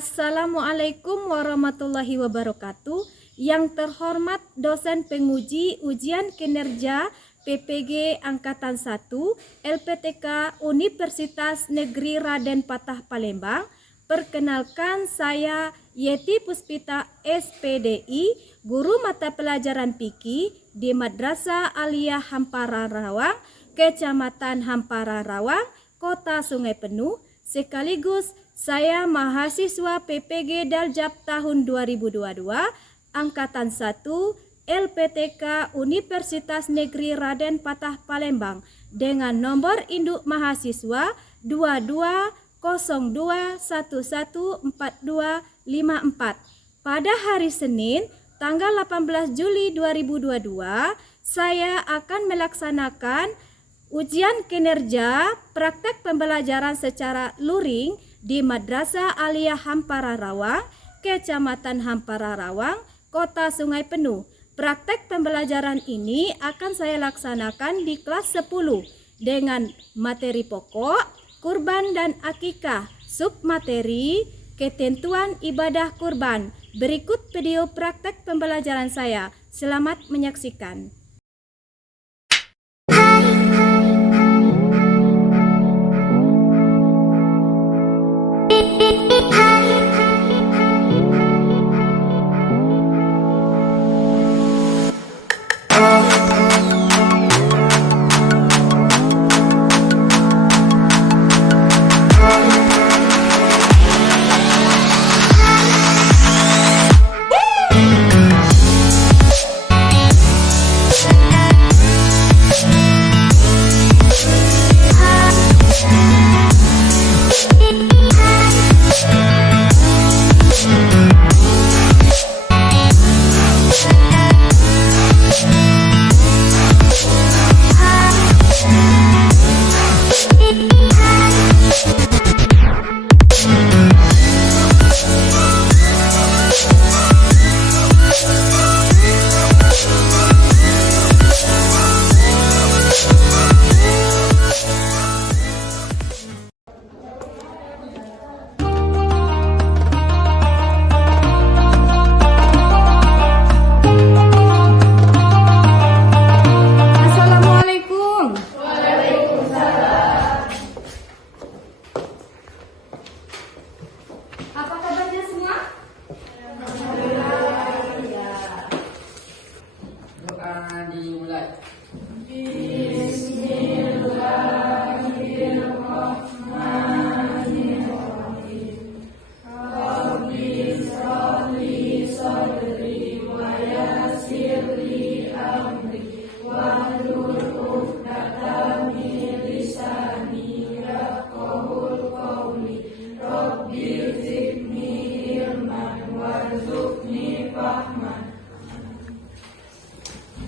Assalamualaikum warahmatullahi wabarakatuh. Yang terhormat dosen penguji ujian kinerja PPG Angkatan 1 LPTK Universitas Negeri Raden Patah Palembang. Perkenalkan, saya Yeti Puspita SPDI, guru mata pelajaran fikih di Madrasah Aliyah Hampara Rawang, Kecamatan Hampara Rawang, Kota Sungai Penuh. Sekaligus saya mahasiswa PPG Daljab tahun 2022, Angkatan 1 LPTK Universitas Negeri Raden Patah Palembang dengan nomor induk mahasiswa 2202114254. Pada hari Senin, tanggal 18 Juli 2022, saya akan melaksanakan ujian kinerja praktek pembelajaran secara luring di Madrasah Aliyah Hampara Rawang, Kecamatan Hampara Rawang, Kota Sungai Penuh. Praktek pembelajaran ini akan saya laksanakan di kelas 10 dengan materi pokok, kurban dan akikah, submateri, ketentuan ibadah kurban. Berikut video praktek pembelajaran saya. Selamat menyaksikan.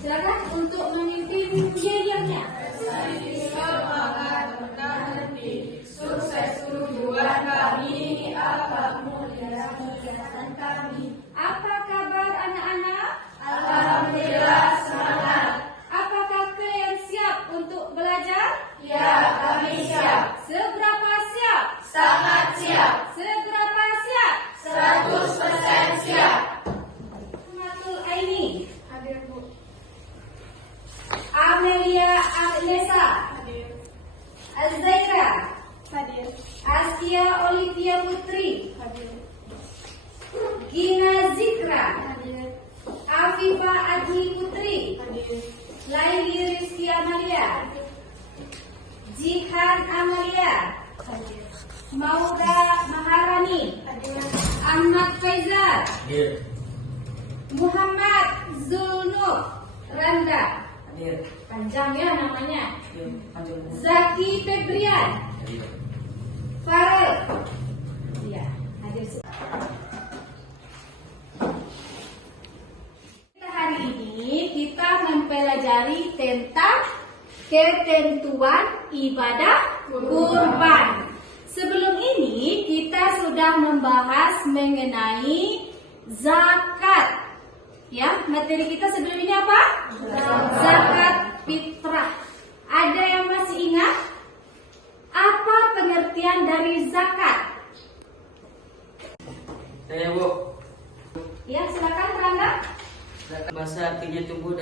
Silakan untuk memimpin ujiannya. Sukses tujuan kami, apa mulia kegiatan kami. Apa kabar anak-anak? Alhamdulillah semangat. Apakah kalian siap untuk belajar? Ya, kami siap. Seberapa siap? Sangat siap. Seberapa siap? 100% siap. Matul Aini. Hadir, Bu. Amelia Agnesa. Hadir. Alzaira. Hadir. Astia Olivia Putri. Hadir. Gina Zikra. Hadir. Afifa Adhi Putri. Hadir. Laili Rizky Amalia. Hadir. Jihan Amalia. Hadir. Mauda Maharani. Hadir. Ahmad Faizal. Hadir. Muhammad Zulnur Randa. Hadir. Panjang ya namanya. Hadir. Zaki Febrian. Hadir. Farel. Iya, hadir. Hari ini kita mempelajari tentang ketentuan ibadah kurban. Sebelum ini kita sudah membahas mengenai zakat. Ya, materi kita sebelum ini apa? Zakat fitrah. Ada yang masih ingat? Apa pengertian dari zakat? Saya, Bu. Ya, silakan Rangga. Bahasa artinya tumbuh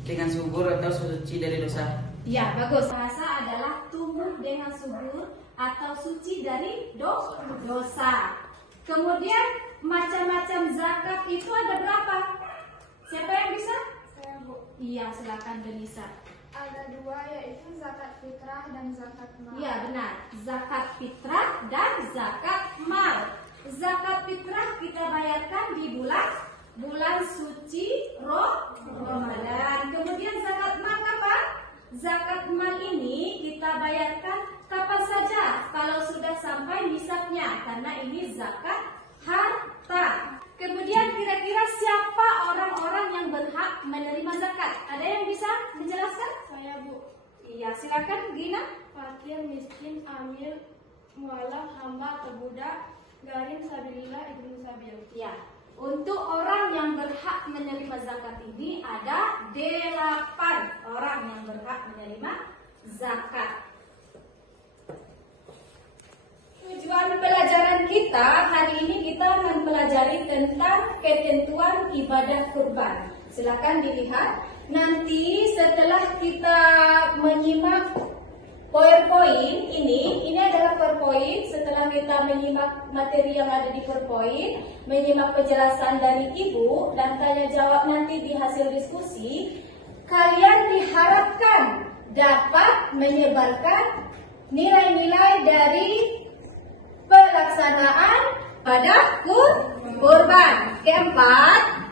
dengan subur atau suci dari dosa. Ya, bagus. Bahasa adalah tumbuh dengan subur atau suci dari dosa. Kemudian macam-macam zakat itu ada berapa? Siapa yang bisa? Saya, Bu. Iya, silakan Denisa. Ada dua, yaitu zakat fitrah dan zakat mal. Iya, benar. Zakat fitrah dan zakat mal. Zakat fitrah kita bayarkan di bulan suci Ramadan. Kemudian zakat mal kapan? Zakat mal ini kita bayarkan kapan saja kalau sudah sampai nisabnya, karena ini zakat harta. Kemudian kira-kira siapa orang-orang yang berhak menerima zakat? Ada yang bisa menjelaskan? Saya, Bu. Iya, silakan Gina. Fakir, miskin, amil, mualaf, hamba, atau budak, garin, sabilillah, ibnu sabil. Ya, untuk orang yang berhak menerima zakat ini ada 8 orang yang berhak menerima zakat. Tujuan pelajaran kita hari ini kita mempelajari tentang ketentuan ibadah kurban. Silakan dilihat. Nanti setelah kita menyimak PowerPoint ini adalah PowerPoint. Setelah kita menyimak materi yang ada di PowerPoint, menyimak penjelasan dari Ibu dan tanya jawab nanti di hasil diskusi, kalian diharapkan dapat menyebarkan nilai-nilai dari pelaksanaan pada kurban. Keempat,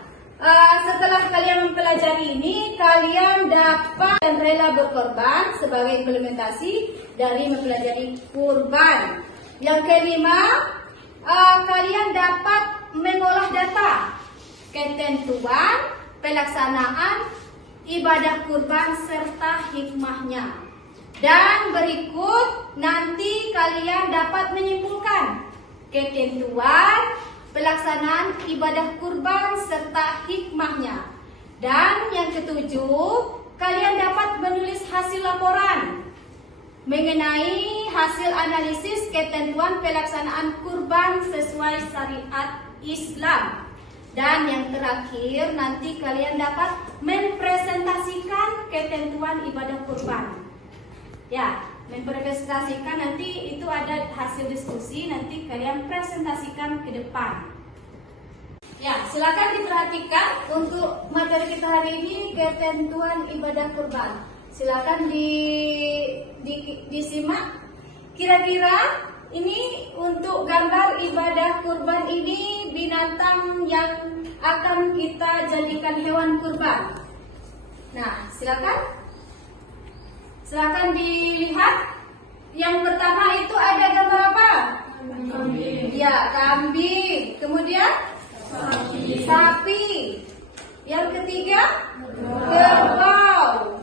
setelah kalian mempelajari ini, kalian dapat dan rela berkorban sebagai implementasi dari mempelajari kurban. Yang kelima, kalian dapat mengolah data ketentuan pelaksanaan ibadah kurban serta hikmahnya. Dan berikut nanti kalian dapat menyimpulkan ketentuan pelaksanaan ibadah kurban serta hikmahnya. Dan yang ketujuh, kalian dapat menulis hasil laporan mengenai hasil analisis ketentuan pelaksanaan kurban sesuai syariat Islam. Dan yang terakhir, nanti kalian dapat mempresentasikan ketentuan ibadah kurban. Ya, mempresentasikan nanti itu ada hasil diskusi, nanti kalian presentasikan ke depan. Ya, silakan diperhatikan untuk materi kita hari ini, ketentuan ibadah kurban. Silakan disimak. Kira-kira ini untuk gambar ibadah kurban ini binatang yang akan kita jadikan hewan kurban. Nah, silakan dilihat. Yang pertama itu ada gambar apa? Kambing. Ya, kambing. Kemudian sapi. Yang ketiga kerbau.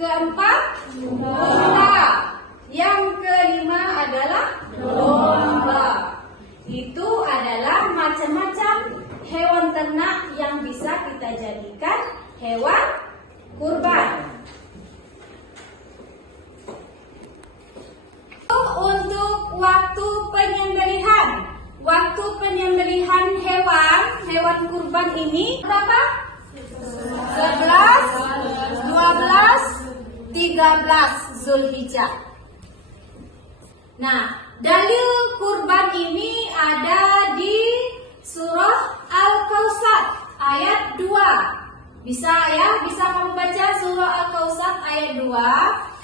Keempat unta. Yang kelima adalah domba. Itu adalah macam-macam hewan ternak yang bisa kita jadikan hewan kurban. Untuk waktu penyembelihan hewan kurban ini berapa? 11, 12, 13 Zulhijjah. Nah, dalil kurban ini ada di surah Al-Kautsar ayat 2. Bisa kamu baca surah Al-Kautsar ayat 2.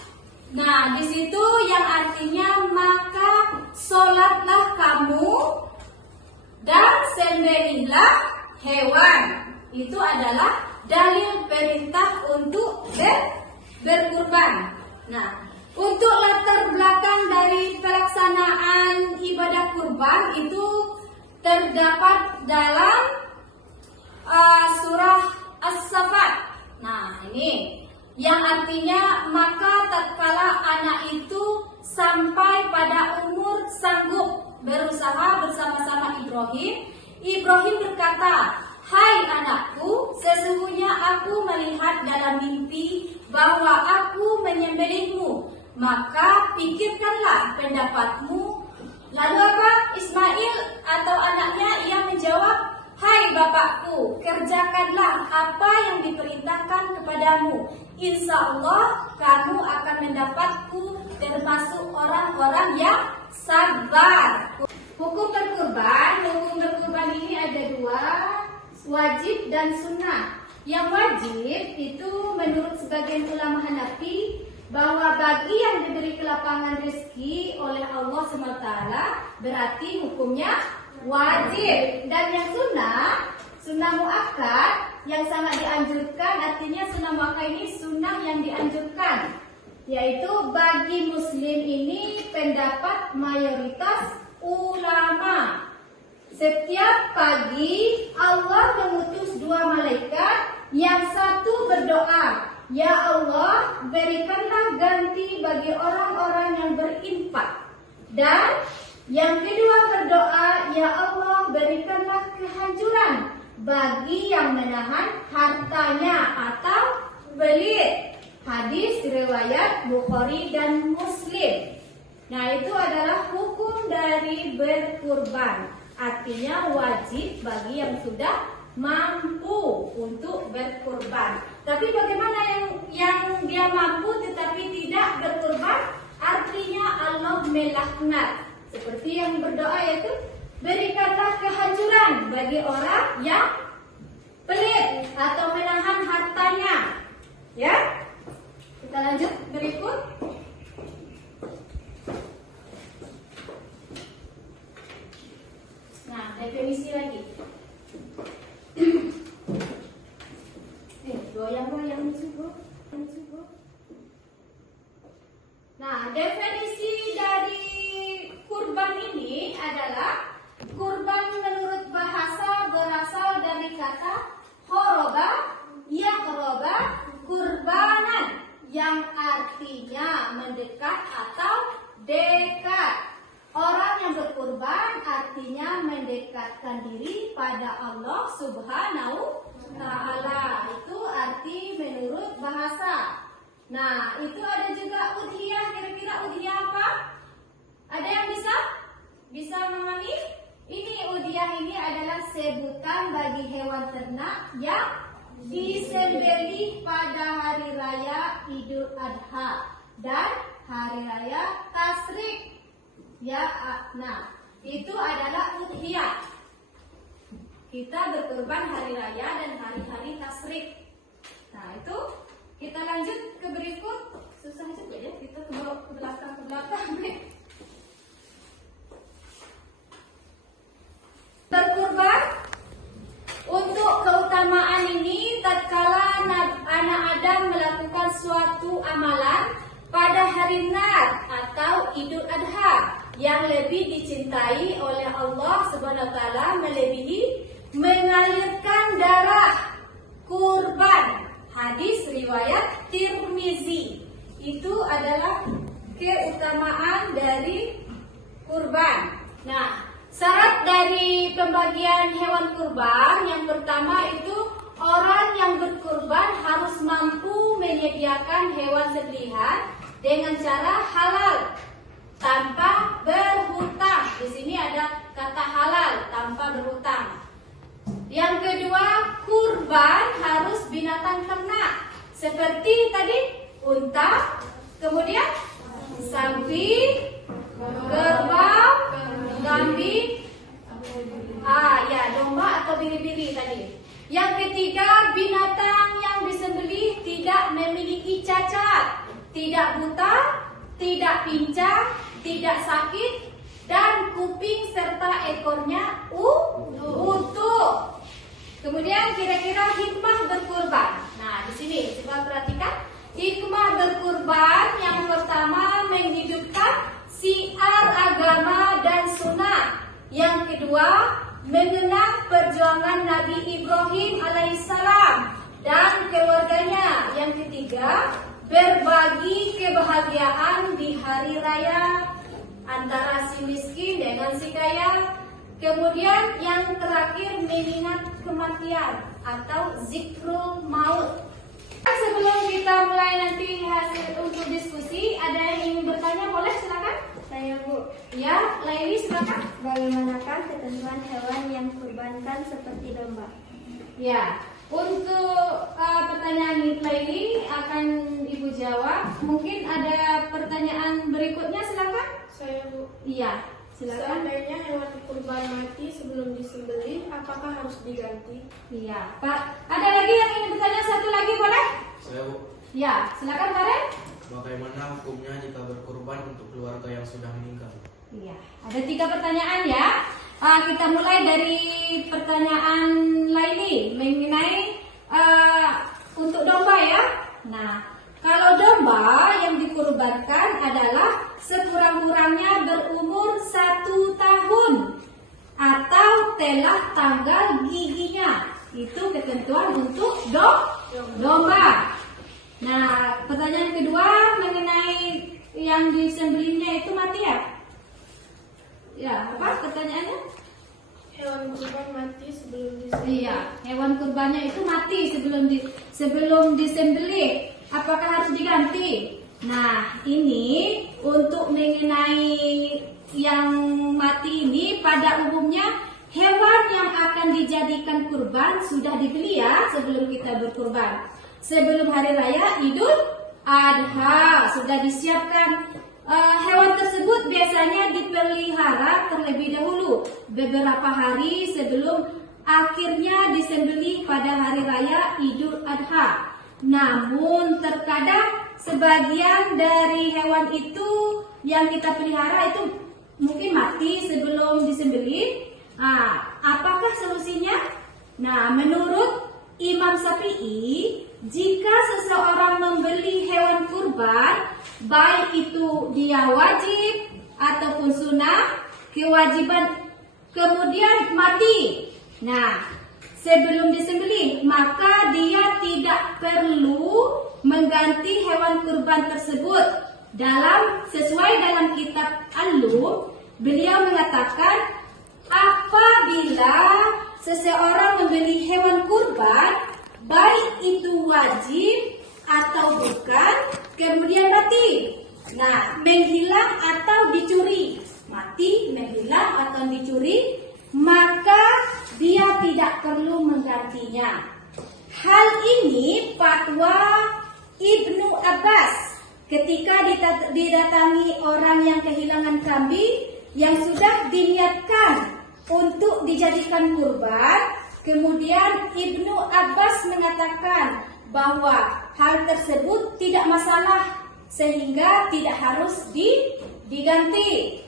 Nah, di situ yang artinya maka sholatlah kamu dan sembelihlah hewan. Itu adalah dalil perintah untuk berkurban. Nah, untuk latar belakang dari pelaksanaan ibadah kurban itu terdapat dalam surah As-Saffat. Nah, ini yang artinya maka tatkala anak itu sampai pada umur sanggup berusaha bersama-sama Ibrahim berkata, "Hai anakku, sesungguhnya aku melihat dalam mimpi bahwa aku menyembelihmu, maka pikirkanlah pendapatmu." Lalu apa? Ismail atau anaknya hamba'ku, kerjakanlah apa yang diperintahkan kepadamu. Insya Allah kamu akan mendapatku termasuk orang-orang yang sabar. Hukum berkurban ini ada dua, wajib dan sunnah. Yang wajib itu menurut sebagian ulama Hanafi bahwa bagi yang diberi kelapangan rezeki oleh Allah SWT berarti hukumnya wajib. Dan yang sunnah muakkad yang sangat dianjurkan, artinya sunnah muakkad ini sunnah yang dianjurkan, yaitu bagi muslim ini pendapat mayoritas ulama. Setiap pagi Allah mengutus dua malaikat, yang satu berdoa, ya Allah berikanlah ganti bagi orang-orang yang berinfak, dan yang kedua berdoa, ya Allah berikanlah kehancuran bagi yang menahan hartanya atau belit. Hadis riwayat Bukhari dan Muslim. Nah, itu adalah hukum dari berkurban. Artinya wajib bagi yang sudah mampu untuk berkurban. Tapi bagaimana yang dia mampu tetapi tidak berkurban? Artinya Allah melaknat. Seperti yang berdoa yaitu berikanlah kehancuran bagi orang yang pelit atau menahan hartanya. Ya? Kita lanjut berikut. Nah, definisi lagi. Goyang-goyang juga. Nah, definisi dari kurban ini adalah kurban menurut bahasa berasal dari kata khoroba, yaqroba, kurbanan, yang artinya mendekat atau dekat. Orang yang berkurban artinya mendekatkan diri pada Allah Subhanahu Ta'ala. Itu arti menurut bahasa. Nah, itu ada juga udhiyah. Kira-kira udhiyah apa? Ada yang bisa memahami? Ini udhiyah ini adalah sebutan bagi hewan ternak yang disembelih pada hari raya Idul Adha dan hari raya Tasyrik. Ya, nah itu adalah udhiyah. Kita berkurban hari raya dan hari-hari tasyrik. Nah itu kita lanjut ke berikut. Susah juga ya kita ke belakang. Berkurban untuk keutamaan ini tatkala anak Adam melakukan suatu amalan pada hari Nar atau Idul Adha yang lebih dicintai oleh Allah Subhanahu wa taala melebihi mengalirkan darah kurban. Hadis riwayat Tirmizi. Itu adalah keutamaan dari kurban. Nah, syarat dari pembagian hewan kurban yang pertama itu orang yang berkurban harus mampu menyediakan hewan sembelihan dengan cara halal tanpa berhutang. Di sini ada kata halal tanpa berhutang. Yang kedua, kurban harus binatang ternak seperti tadi unta, kemudian sapi, kerbau, kambing, domba atau biri-biri tadi. Yang ketiga, binatang yang disembelih tidak memiliki cacat, tidak buta, tidak pincang, tidak sakit, dan kuping serta ekornya utuh. Kemudian kira-kira hikmah berkurban. Nah, di sini coba perhatikan hikmah berkurban. Yang pertama menghidupkan syiar agama dan sunnah. Yang kedua mengenang perjuangan Nabi Ibrahim alaihissalam dan keluarganya. Yang ketiga berbagi kebahagiaan di hari raya antara si miskin dengan si kaya. Kemudian yang terakhir mengingat kematian atau zikrul maut. Sebelum kita mulai nanti hasil untuk diskusi, ada yang ingin bertanya, boleh silakan. Saya Bu, Ya, Laili silakan. bagaimanakah ketentuan hewan yang kurbankan seperti domba? Ya, untuk pertanyaan ini akan Ibu jawab. Mungkin ada pertanyaan berikutnya, silakan. Saya Bu. Iya, silakan. Seandainya hewan kurban mati sebelum disembelih, apakah harus diganti? Iya, Pak. Ada lagi yang ingin bertanya, satu lagi boleh? Saya Bu, Ya, silakan Karen. bagaimana hukumnya jika berkurban untuk keluarga yang sudah meninggal? Iya, ada 3 pertanyaan ya. Kita mulai dari pertanyaan lain nih mengenai untuk domba ya. Nah, kalau domba yang dikurbankan adalah sekurang-kurangnya berumur 1 tahun atau telah tanggal giginya. Itu ketentuan untuk domba. Nah, pertanyaan kedua mengenai yang disembelihnya itu mati ya? Ya, apa pertanyaannya? Hewan kurban mati sebelum disembelih. Iya, hewan kurbannya itu mati sebelum disembelih. Apakah harus diganti? Nah, ini untuk mengenai yang mati ini pada umumnya hewan yang akan dijadikan kurban sudah dibeli ya sebelum kita berkurban. Sebelum hari raya Idul Adha sudah disiapkan. Hewan tersebut biasanya dipelihara terlebih dahulu beberapa hari sebelum akhirnya disembelih pada hari raya Idul Adha. Namun terkadang sebagian dari hewan itu yang kita pelihara itu mungkin mati sebelum disembelih. Apakah solusinya? Nah, menurut Imam Syafi'i, jika seseorang membeli hewan kurban, baik itu dia wajib ataupun sunnah, kewajiban kemudian mati. Nah, sebelum disembelih, maka dia tidak perlu mengganti hewan kurban tersebut. Sesuai dalam kitab Al-Lum, beliau mengatakan apabila seseorang membeli hewan kurban, baik itu wajib atau bukan, kemudian mati. Nah, menghilang atau dicuri, mati, menghilang atau dicuri, maka dia tidak perlu menggantinya. Hal ini fatwa Ibnu Abbas ketika didatangi orang yang kehilangan kambing yang sudah diniatkan untuk dijadikan kurban. Kemudian Ibnu Abbas mengatakan bahwa hal tersebut tidak masalah sehingga tidak harus diganti.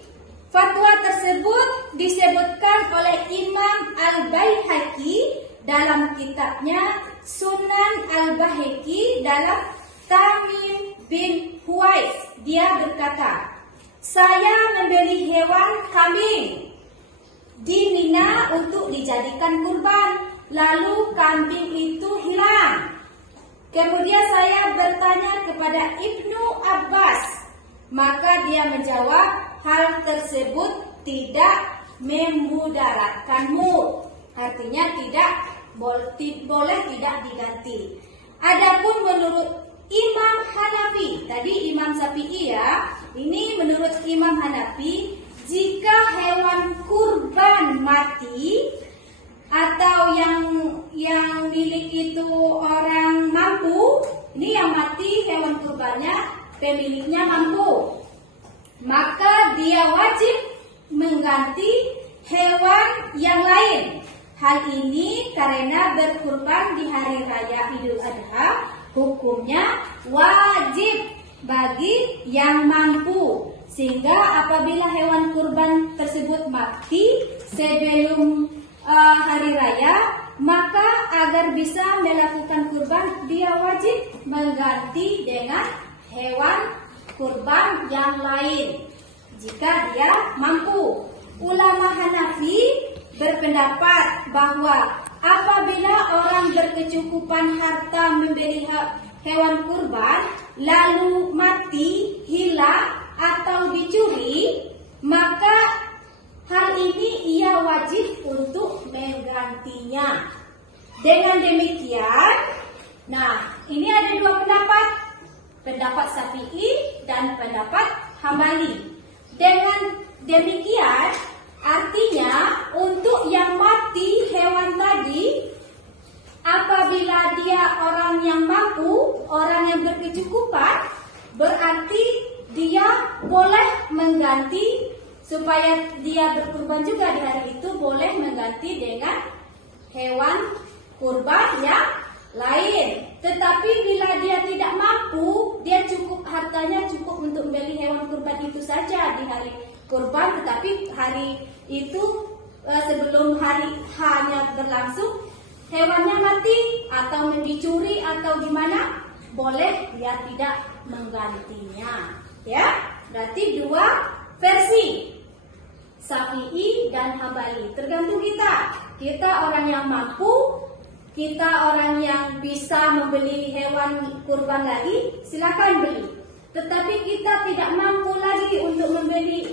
Fatwa tersebut disebutkan oleh Imam Al-Baihaqi dalam kitabnya Sunan Al-Baihaqi dalam Tamim bin Huwais. Dia berkata, saya membeli hewan kambing di Mina untuk dijadikan kurban, lalu kambing itu hilang. Kemudian saya bertanya kepada Ibnu Abbas, maka dia menjawab, hal tersebut tidak memudaratkanmu, artinya tidak boleh tidak diganti. Adapun menurut Imam Hanafi, tadi Imam Syafi'i ya, ini menurut Imam Hanafi, jika hewan kurban mati atau yang milik itu orang mampu, ini yang mati hewan kurbannya pemiliknya mampu, maka dia wajib mengganti hewan yang lain. Hal ini karena berkurban di hari raya Idul Adha hukumnya wajib bagi yang mampu. Sehingga apabila hewan kurban tersebut mati sebelum hari raya, maka agar bisa melakukan kurban, dia wajib mengganti dengan hewan kurban yang lain jika dia mampu. Ulama Hanafi berpendapat bahwa apabila orang berkecukupan harta membeli hewan kurban lalu mati, hilang atau dicuri, maka hal ini ia wajib untuk menggantinya. Dengan demikian, nah ini ada 2 pendapat, pendapat Syafi'i dan pendapat Hambali. Dengan demikian, artinya untuk yang mati hewan tadi, supaya dia berkurban juga di hari itu boleh mengganti dengan hewan kurban yang lain. Tetapi bila dia tidak mampu, dia hartanya cukup untuk membeli hewan kurban itu saja di hari kurban, tetapi hari itu sebelum hari H-nya berlangsung hewannya mati atau dicuri atau gimana, boleh dia tidak menggantinya. Ya, berarti dua versi, Syafi'i dan Hambali. Tergantung kita. Kita orang yang mampu, kita orang yang bisa membeli hewan kurban lagi, silakan beli. Tetapi kita tidak mampu lagi untuk membeli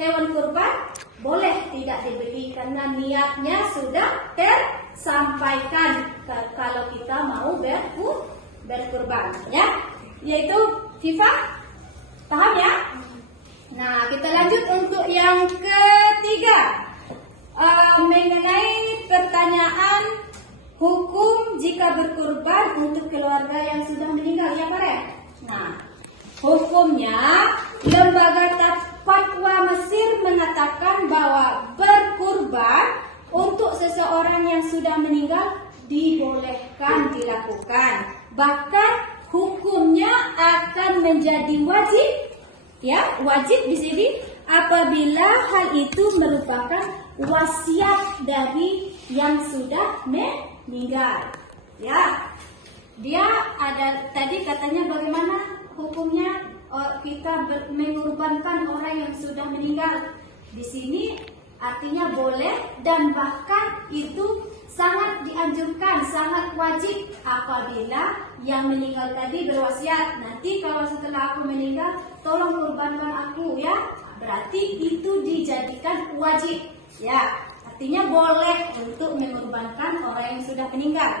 hewan kurban, boleh tidak dibeli karena niatnya sudah tersampaikan kalau kita mau berkurban, ya. Yaitu Fifa, paham ya? Nah, kita lanjut untuk yang ketiga, mengenai pertanyaan hukum jika berkurban untuk keluarga yang sudah meninggal, ya Pak. Nah, hukumnya Lembaga Fatwa Mesir mengatakan bahwa berkurban untuk seseorang yang sudah meninggal dibolehkan dilakukan. Bahkan hukumnya akan menjadi wajib, ya, wajib di sini apabila hal itu merupakan wasiat dari yang sudah meninggal. Ya, dia ada tadi katanya bagaimana hukumnya kita mengorbankan orang yang sudah meninggal. Di sini artinya boleh dan bahkan itu sangat dianjurkan, sangat wajib apabila yang meninggal tadi berwasiat, nanti kalau setelah aku meninggal tolong kurbankan aku, ya. Berarti itu dijadikan wajib, ya. Artinya boleh untuk mengorbankan orang yang sudah meninggal.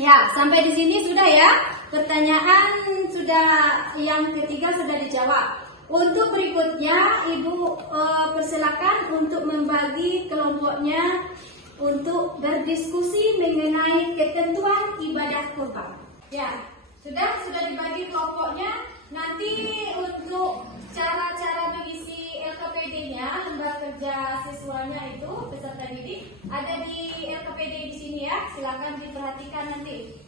Ya, sampai di sini sudah ya. Pertanyaan sudah yang ketiga sudah dijawab. Untuk berikutnya Ibu persilakan untuk membagi kelompoknya untuk berdiskusi mengenai ketentuan ibadah kurban. Ya, sudah dibagi kelompoknya. Nanti untuk cara-cara mengisi LKPD-nya, lembar kerja siswanya itu peserta didik ada di LKPD di sini ya. Silakan diperhatikan nanti.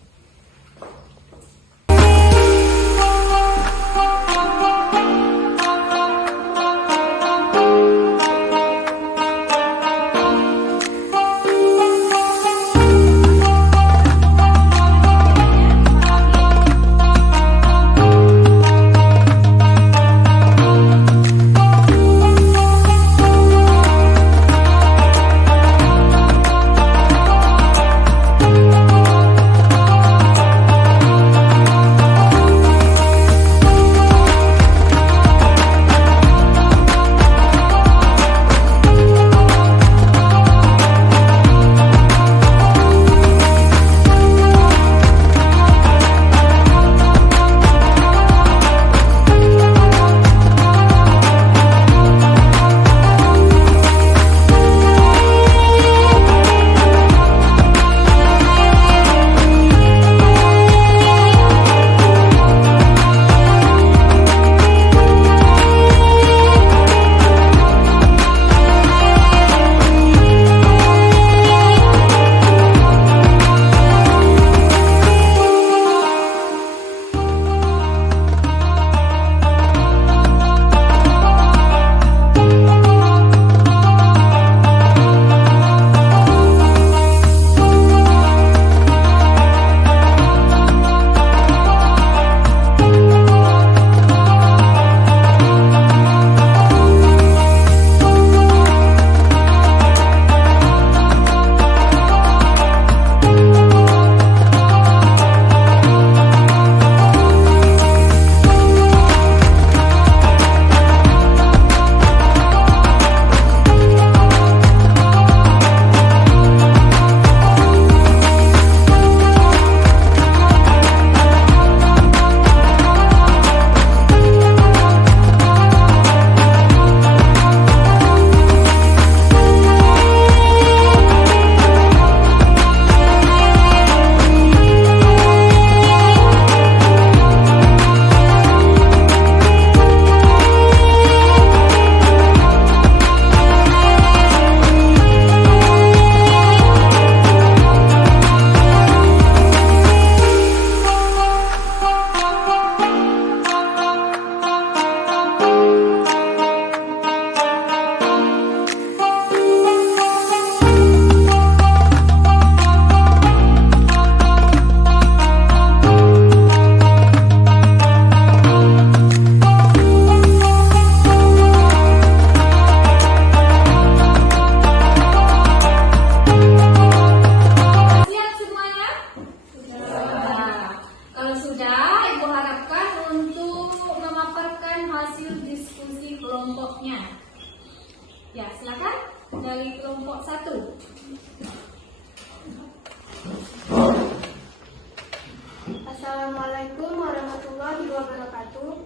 Assalamualaikum warahmatullahi wabarakatuh.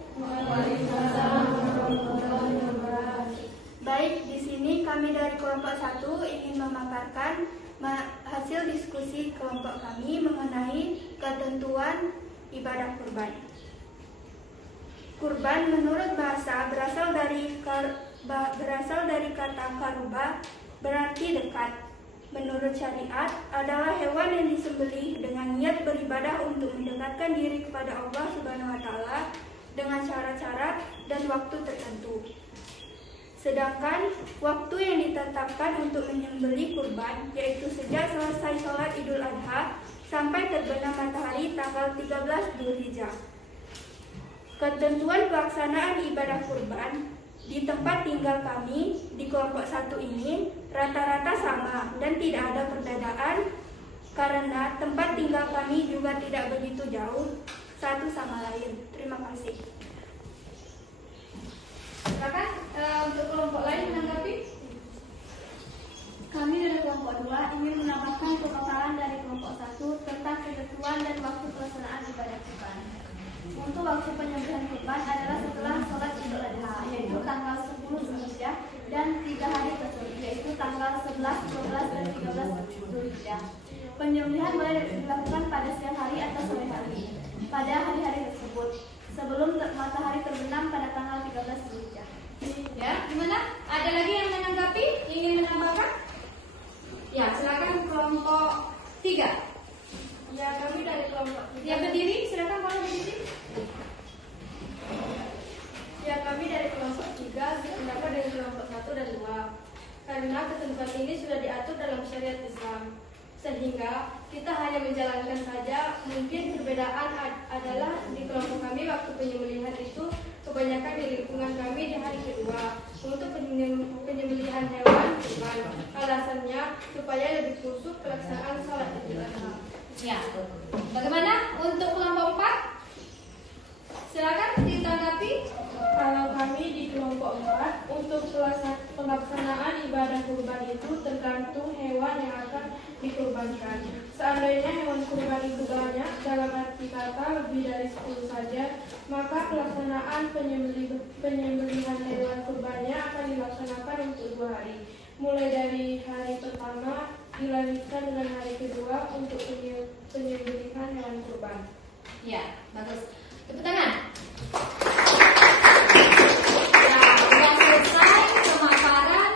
Baik, di sini kami dari kelompok 1 ingin memaparkan hasil diskusi kelompok kami mengenai ketentuan ibadah kurban. Kurban menurut bahasa berasal dari kata karuba, berarti dekat. Menurut syariat adalah hewan yang disembelih dengan niat beribadah untuk mendekatkan diri kepada Allah Subhanahu wa taala dengan syarat-syarat dan waktu tertentu. Sedangkan waktu yang ditetapkan untuk menyembelih kurban yaitu sejak selesai sholat Idul Adha sampai terbenam matahari tanggal 13 Dzulhijjah. Ketentuan pelaksanaan ibadah kurban di tempat tinggal kami di kelompok 1 ini rata-rata sama dan tidak ada perbedaan karena tempat tinggal kami juga tidak begitu jauh satu sama lain. Terima kasih. Silakan untuk kelompok lain menanggapi. Kami dari kelompok 2 ingin menambahkan pemaparan dari kelompok 1 tentang ketentuan dan waktu pelaksanaan ibadah kurban. Untuk waktu penyembelihan kurban adalah setelah sholat Idul Adha, yaitu tanggal 10 Dzulhijjah dan 3 hari tersebut, yaitu tanggal 11, 12, dan 13 Dzulhijjah. Penyembelihan boleh dilakukan pada siang hari atau sore hari pada hari-hari tersebut, sebelum matahari terbenam pada tanggal 13 Dzulhijjah. Ya, gimana? Ada lagi yang menanggapi? Ingin menambahkan? Ya, silakan kelompok 3. Ya, kami dari kelompok 3. Dia berdiri, silakan kalau berdiri. Ya, kami dari kelompok 3 berpendapat dari kelompok 1 dan 2. Karena ketentuan ini sudah diatur dalam syariat Islam, sehingga kita hanya menjalankan saja. Mungkin perbedaan adalah di kelompok kami waktu penyembelihan itu kebanyakan di lingkungan kami di hari kedua untuk penyembelihan hewan kurban. Alasannya supaya lebih khusyuk pelaksanaan sholat Idul Adha. Ya. Bagaimana untuk kelompok 4? Silakan ditanggapi. Kalau kami di kelompok 4, untuk pelaksanaan ibadah kurban itu tergantung hewan yang akan dikurbankan. Seandainya hewan kurban itu banyak, dalam arti kata lebih dari 10 saja, maka pelaksanaan penyembelihan hewan kurbannya akan dilaksanakan untuk 2 hari. Mulai dari hari pertama dilanjutkan dengan hari kedua untuk penyembelihan hewan kurban. Ya, bagus. Tepuk tangan. Nah, sudah selesai pemaparan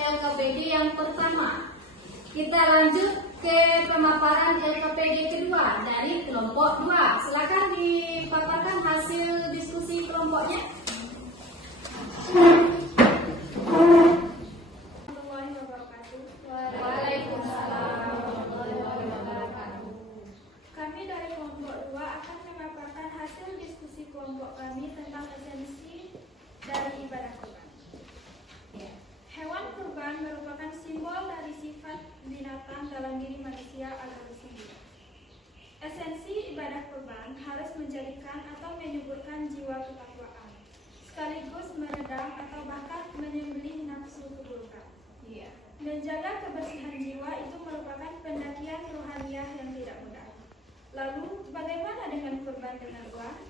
LKPD yang pertama. Kita lanjut ke pemaparan LKPD kedua dari kelompok 2. Silakan dipaparkan hasil diskusi kelompoknya. Waalaikumsalam warahmatullahi wabarakatuh. Kami dari kelompok 2 akan memaparkan hasil diskusi kelompok kami tentang esensi dari ibadah kurban. Hewan kurban merupakan simbol dari sifat binatang dalam diri manusia agar sendiri. Esensi ibadah kurban harus menjadikan atau menyuburkan jiwa ketakwaan, sekaligus meredam atau bahkan menyembelih nafsu keburukan. Menjaga kebersihan jiwa itu merupakan pendakian rohaniah yang tidak mudah. Lalu, bagaimana dengan kurban dengan uang?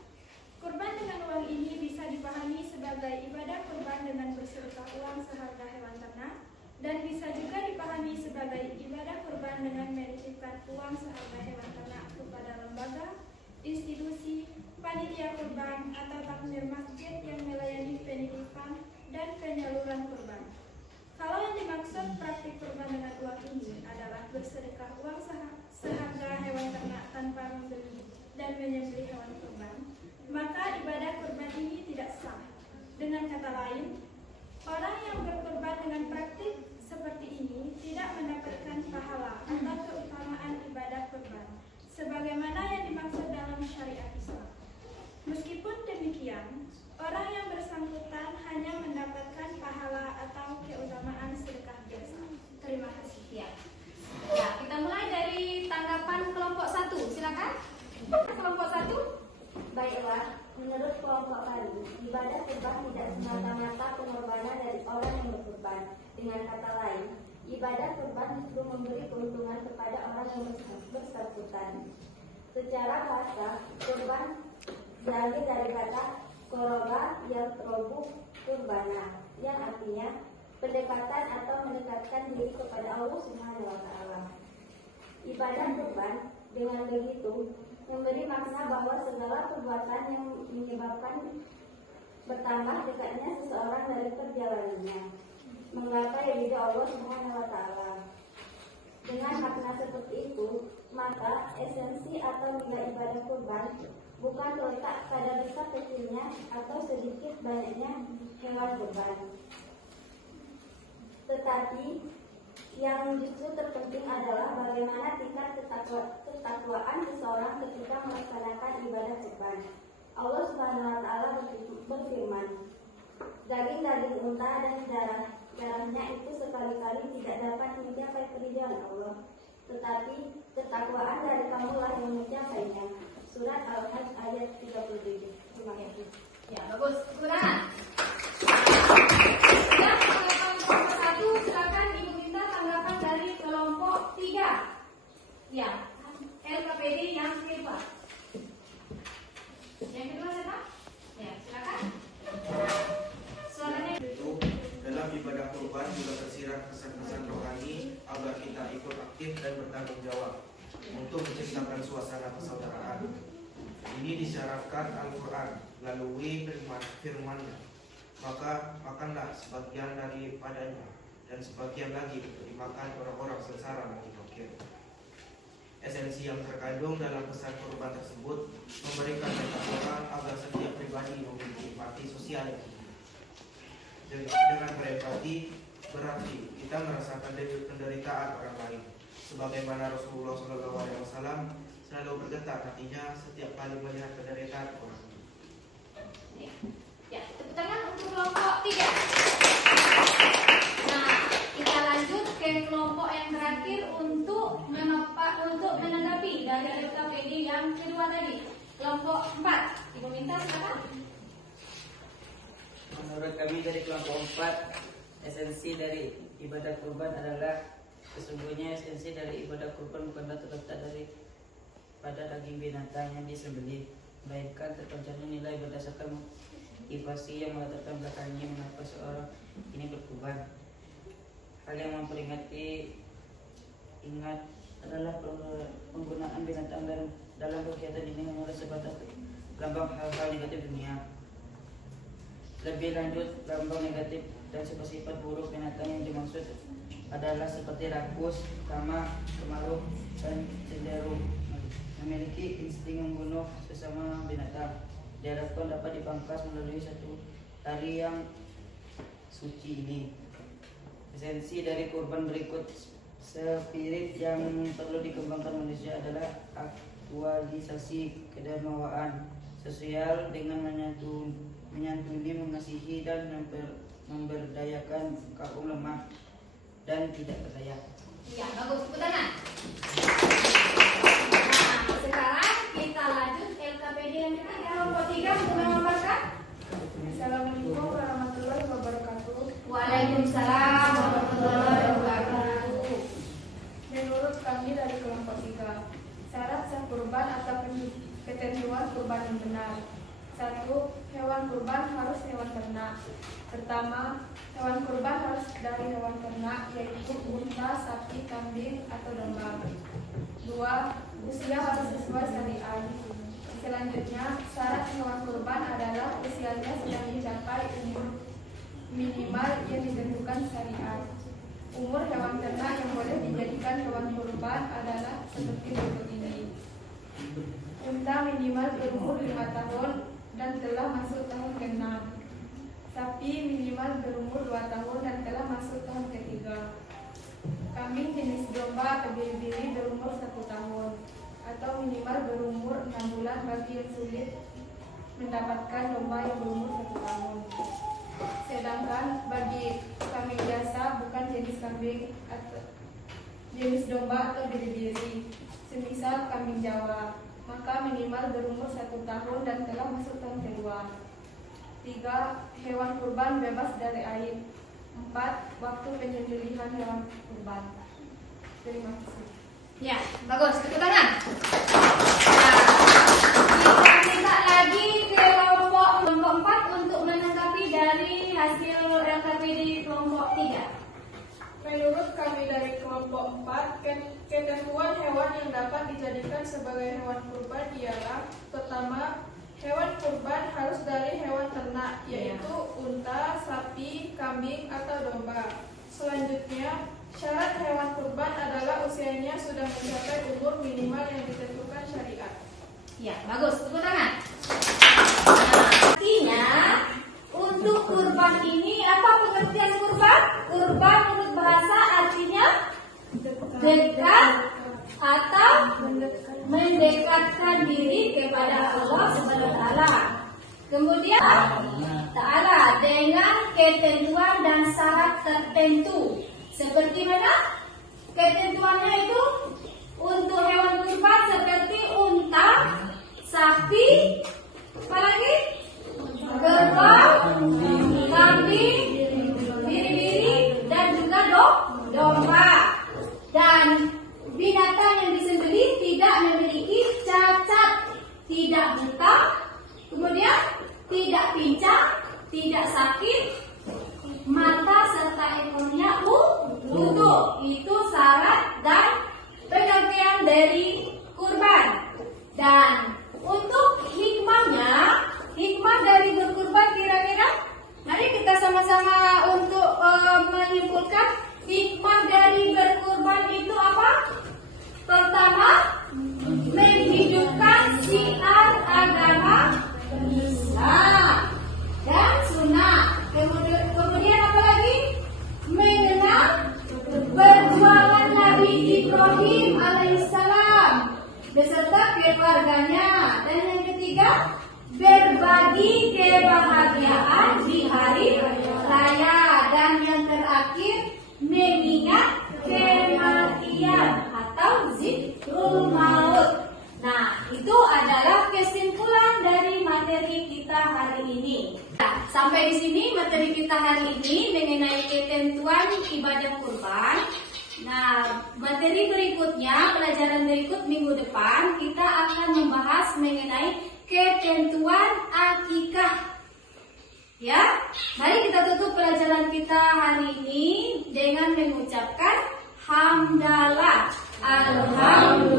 Kurban dengan uang ini bisa dipahami sebagai ibadah kurban dengan bersedekah uang seharga hewan ternak, dan bisa juga dipahami sebagai ibadah kurban dengan menitipkan uang seharga hewan ternak kepada lembaga, institusi, panitia kurban, atau takmir masjid yang melayani penitipan dan penyaluran kurban. Kalau yang dimaksud praktik kurban dengan uang ini adalah bersedekah uang seharga hewan ternak tanpa membeli dan menyembelih hewan kurban, maka ibadah kurban ini tidak sah. Dengan kata lain, orang yang berkurban dengan praktik seperti ini tidak mendapatkan pahala atau keutamaan ibadah kurban, sebagaimana yang dimaksud dalam syariat Islam. Meskipun demikian, orang yang bersangkutan hanya mendapatkan pahala atau keutamaan sedekah biasa. Terima kasih. Ya, kita mulai dari tanggapan kelompok 1. Silakan. Kelompok 1. Baiklah, menurut kelompok kami, ibadah kurban tidak semata-mata pengorbanan dari orang yang berkurban. Dengan kata lain, Ibadah kurban justru memberi keuntungan kepada orang yang bersangkutan. Secara bahasa, kurban diambil dari kata koroba yang terobu kurbana, yang artinya pendekatan atau mendekatkan diri kepada Allah Subhanahu wa Ta'ala. Ibadah kurban dengan begitu memberi makna bahwa segala perbuatan yang menyebabkan bertambah dekatnya seseorang dari perjalanannya menggapai ridha Allah Subhanahu wa Ta'ala. Dengan makna seperti itu, maka esensi atau nilai ibadah kurban bukan terletak pada besar kecilnya atau sedikit banyaknya hewan kurban, tetapi yang justru terpenting adalah bagaimana tingkat ketakwaan seseorang ketika melaksanakan ibadah kurban. Allah Subhanahu wa Ta'ala berfirman, daging-daging unta dan darahnya itu sekali-kali tidak dapat mencapai keridhaan Allah, tetapi ketakwaan dari kamulah yang mencapainya. Surat Al-Hajj ayat 37. Terima kasih. Ya, bagus. Kurang. Yang tanggapan kelompok 1, silakan Ibu minta tanggapan dari kelompok 3. Ya, LKPD yang kedua. Yang kedua siapa? Ya, silakan. Suaranya. Itu dalam ibadah kurban juga tersirat kesan-kesan rohani agar kita ikut aktif dan bertanggung jawab untuk menciptakan suasana persaudaraan. Ini disyaratkan Al-Quran melalui firman-nya. Maka makanlah sebagian daripadanya dan sebagian lagi untuk dimakan orang-orang sengsara dan fakir. Esensi yang terkandung dalam pesan kurban tersebut memberikan ketakwaan agar setiap pribadi memiliki empati sosial yang tinggi. Dengan berempati berarti kita merasakan penderitaan orang lain, sebagaimana Rasulullah SAW selalu bergetar hatinya setiap kali melihat penderitaan orang. Ya, tepuk tangan untuk kelompok 3. Nah, kita lanjut ke kelompok yang terakhir untuk menanggapi dari LKPD yang kedua tadi. Kelompok 4. Ibu minta silakan. Menurut kami dari kelompok 4, esensi dari ibadah kurban adalah sesungguhnya esensi dari ibadah kurban bukanlah terletak dari pada daging binatang yang disembelih, melainkan terpancarnya nilai berdasarkan motivasi yang melatarkan belakangnya mengapa seorang ini berkurban. Hal yang memperingati ingat adalah penggunaan binatang dalam kegiatan ini hanyalah sebatas lambang hal-hal negatif dunia. Lebih lanjut, lambang negatif dan sifat-sifat buruk binatang yang dimaksud adalah seperti rakus, kama, kemaruk, dan cenderung memiliki insting membunuh sesama binatang. Diharapkan dapat dipangkas melalui satu tali yang suci ini. Esensi dari kurban berikut, spirit yang perlu dikembangkan manusia adalah aktualisasi kedermawaan sosial dengan menyantuni, mengasihi, dan memberdayakan kaum lemah dan tidak berdaya. Ya, bagus. Tepuk tangan. Nah, sekarang kita lanjut LKPD yang ketiga. Kelompok 3 untuk memaparkan. Assalamualaikum warahmatullahi wabarakatuh. Waalaikumsalam warahmatullahi wabarakatuh. Menurut kami dari kelompok 3, syarat sah kurban atau ketentuan kurban yang benar. 1. Hewan kurban harus hewan ternak. Pertama, hewan kurban harus dari hewan ternak, yaitu unta, sapi, kambing, atau domba. 2. Usia harus sesuai syariat. Selanjutnya, syarat hewan kurban adalah usianya sudah mencapai umur minimal yang ditentukan syariat. Umur hewan ternak yang boleh dijadikan hewan kurban adalah seperti berikut ini. Unta minimal berumur 5 tahun dan telah masuk tahun ke-6. Sapi minimal berumur 2 tahun dan telah masuk tahun ke-3. Kambing jenis domba atau biri-biri berumur 1 tahun atau minimal berumur 6 bulan bagi yang sulit mendapatkan domba yang berumur 1 tahun. Sedangkan bagi kambing biasa bukan jenis kambing atau jenis domba atau biri-biri, semisal kambing Jawa, maka minimal berumur 1 tahun dan telah masuk tahun kedua. 3. Hewan kurban bebas dari aib. 4. Waktu penyembelihan hewan kurban. Terima kasih. Ya, bagus. Tepuk tangan. Nah, kita lagi ke kelompok 4 untuk menanggapi dari hasil LKPD kelompok 3. Menurut kami dari kelompok 4, ketentuan hewan yang dapat dijadikan sebagai hewan kurban ialah: pertama, hewan kurban harus dari hewan ternak, yaitu unta, sapi, kambing, atau domba. Selanjutnya, syarat hewan kurban adalah usianya sudah mencapai umur minimal yang ditentukan syariat. Ya, bagus. Tepuk tangan. Artinya, untuk kurban ini, apa pengertian kurban? Kurban menurut bahasa artinya dekat atau mendekatkan diri kepada Allah Subhanahu wa taala. Kemudian taala dengan ketentuan dan syarat tertentu. Seperti mana? Ketentuannya itu untuk hewan kurban seperti unta, sapi, apalagi kerbau, kambing, biri-biri, dan juga domba. Dan binatang yang disembelih tidak memiliki cacat, tidak buta, kemudian tidak pincang, tidak sakit, mata serta ekornya utuh. Itu syarat dan pengertian dari kurban. Dan untuk hikmahnya, hikmah dari berkurban kira-kira, mari kita sama-sama untuk menyimpulkan hikmah dari berkurban itu apa? Pertama, menghidupkan syiar agama Islam dan sunnah. Kemudian apa lagi? Mengenal perjuangan Nabi Ibrahim alaihissalam beserta keluarganya. Dan yang ketiga, berbagi kebahagiaan di hari raya. Dan yang terakhir, mengingat kematian atau zikrul maut. Nah, itu adalah kesimpulan dari materi kita hari ini. Nah, sampai di sini materi kita hari ini mengenai ketentuan ibadah kurban. Nah, materi berikutnya, pelajaran berikut minggu depan, kita akan membahas mengenai ketentuan akikah. Ya, mari kita tutup pelajaran kita hari ini dengan mengucapkan hamdalah. Alhamdulillah.